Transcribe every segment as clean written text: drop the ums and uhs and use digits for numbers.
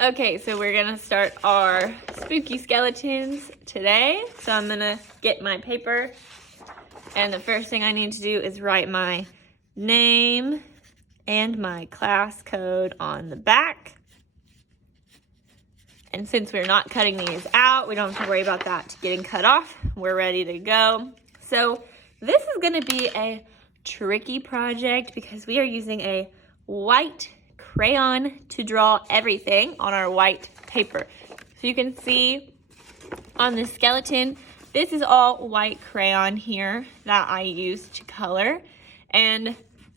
Okay, so we're gonna start our spooky skeletons today. So I'm gonna get my paper, and the first thing I need to do is write my name and my class code on the back. And since we're not cutting these out, we don't have to worry about that getting cut off. We're ready to go. So this is gonna be a tricky project because we are using a white crayon to draw everything on our white paper. So you can see on the skeleton, this is all white crayon here that I use to color. And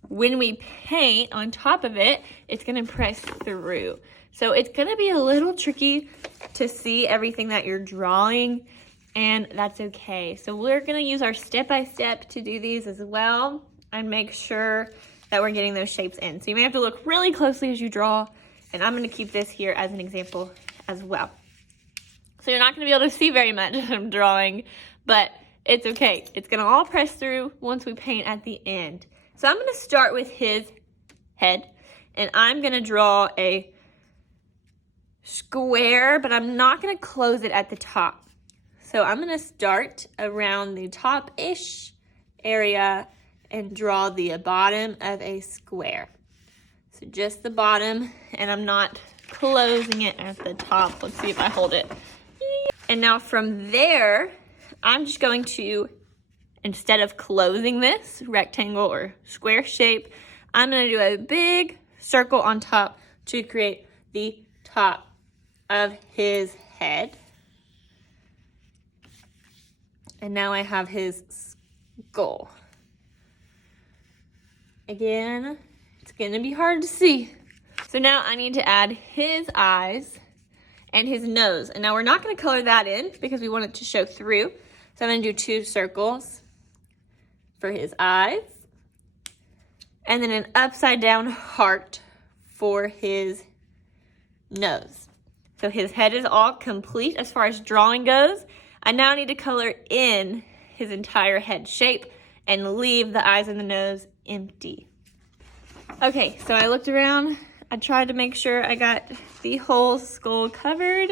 when we paint on top of it, it's gonna press through. So it's gonna be a little tricky to see everything that you're drawing, and that's okay. So we're gonna use our step-by-step to do these as well and make sure that we're getting those shapes in. So you may have to look really closely as you draw, and I'm gonna keep this here as an example as well. So you're not gonna be able to see very much as I'm drawing, but it's okay. It's gonna all press through once we paint at the end. So I'm gonna start with his head, and I'm gonna draw a square, but I'm not gonna close it at the top. So I'm gonna start around the top-ish area and draw the bottom of a square. So just the bottom, and I'm not closing it at the top. Let's see if I hold it. And now from there, I'm just going to, instead of closing this rectangle or square shape, I'm gonna do a big circle on top to create the top of his head. And now I have his skull. Again, it's gonna be hard to see. So now I need to add his eyes and his nose. And now we're not gonna color that in because we want it to show through. So I'm gonna do 2 circles for his eyes, and then an upside down heart for his nose. So his head is all complete as far as drawing goes. I now need to color in his entire head shape and leave the eyes and the nose empty. Okay, so I looked around. I tried to make sure I got the whole skull covered.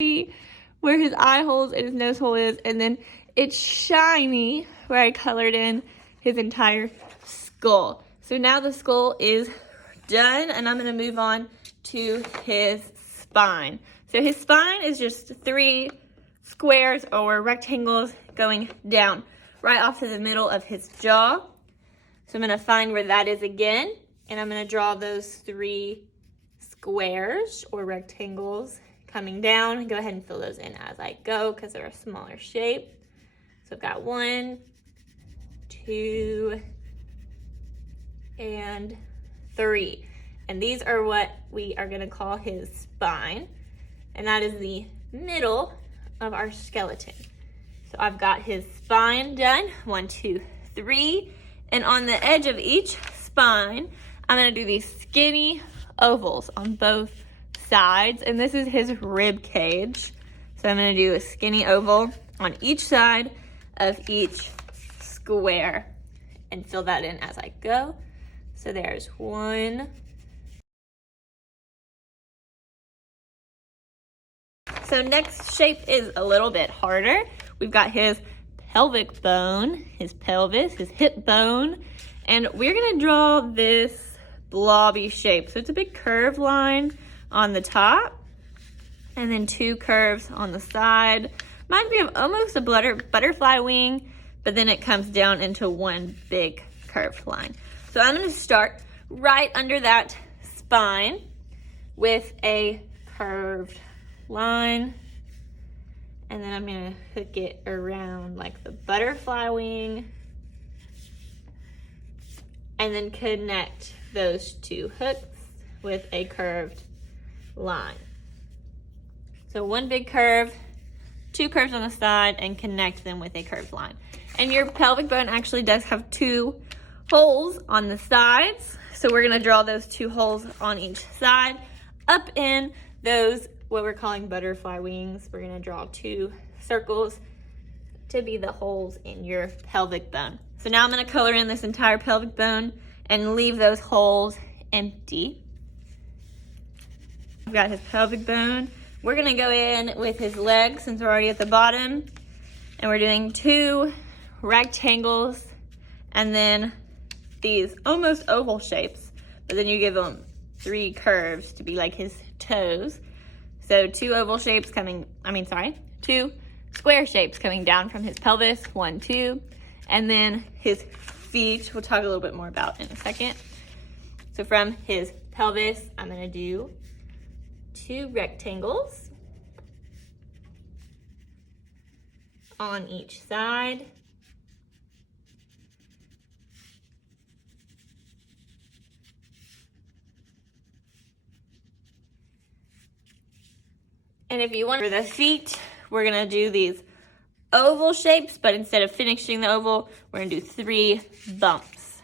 See where his eye holes and his nose hole is, and then it's shiny where I colored in his entire skull. So now the skull is done, and I'm gonna move on to his spine. So his spine is just 3 squares or rectangles going down right off to the middle of his jaw. So I'm gonna find where that is again, and I'm gonna draw those 3 squares or rectangles coming down. Go ahead and fill those in as I go because they're a smaller shape. So I've got 1, 2, and 3. And these are what we are gonna call his spine. And that is the middle of our skeleton. So I've got his spine done, 1, 2, 3. And on the edge of each spine, I'm gonna do these skinny ovals on both sides. And this is his rib cage. So I'm gonna do a skinny oval on each side of each square and fill that in as I go. So there's 1. So next shape is a little bit harder. We've got his pelvic bone, his pelvis, his hip bone, and we're gonna draw this blobby shape. So it's a big curved line on the top, and then 2 curves on the side. Reminds me of almost a butterfly wing, but then it comes down into one big curved line. So I'm gonna start right under that spine with a curved line, and then I'm gonna hook it around like the butterfly wing, and then connect those 2 hooks with a curved line. So 1 big curve, 2 curves on the side, and connect them with a curved line. And your pelvic bone actually does have 2 holes on the sides. So we're gonna draw those 2 holes on each side. Up in those, what we're calling butterfly wings, we're gonna draw 2 circles to be the holes in your pelvic bone. So now I'm gonna color in this entire pelvic bone and leave those holes empty. We've got his pelvic bone. We're gonna go in with his legs since we're already at the bottom. And we're doing 2 rectangles and then these almost oval shapes, but then you give them 3 curves to be like his toes. So 2 oval shapes coming, 2 square shapes coming down from his pelvis, 1, 2, and then his feet, we'll talk a little bit more about in a second. So from his pelvis, I'm gonna do 2 rectangles on each side. And if you want for the feet, we're gonna do these oval shapes, but instead of finishing the oval, we're gonna do 3 bumps.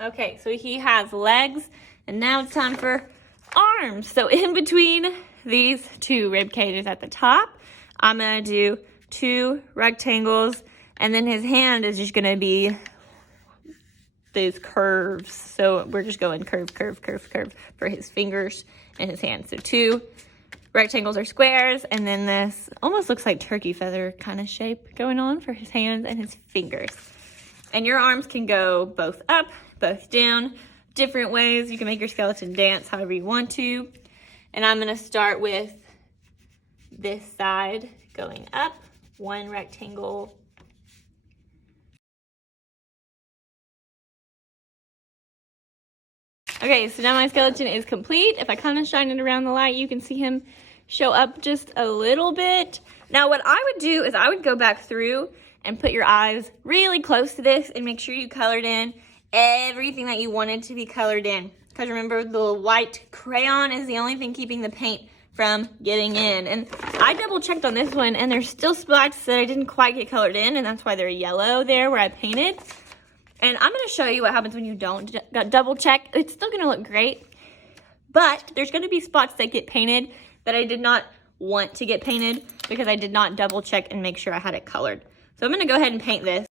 Okay, so he has legs, and now it's time for arms. So in between these 2 rib cages at the top, I'm gonna do 2 rectangles, and then his hand is just gonna be these curves. So we're just going curve, curve, curve, curve for his fingers and his hands. So 2 rectangles are squares, and then this almost looks like turkey feather kind of shape going on for his hands and his fingers. And your arms can go both up, both down, different ways. You can make your skeleton dance however you want to. And I'm gonna start with this side going up, 1 rectangle. Okay, so now my skeleton is complete. If I kind of shine it around the light, you can see him show up just a little bit. Now what I would do is I would go back through and put your eyes really close to this and make sure you colored in everything that you wanted to be colored in. Because remember, the white crayon is the only thing keeping the paint from getting in. And I double checked on this one, and there's still spots that I didn't quite get colored in, and that's why they're yellow there where I painted. And I'm gonna show you what happens when you don't double check. It's still gonna look great, but there's gonna be spots that get painted that I did not want to get painted because I did not double check and make sure I had it colored. So I'm gonna go ahead and paint this.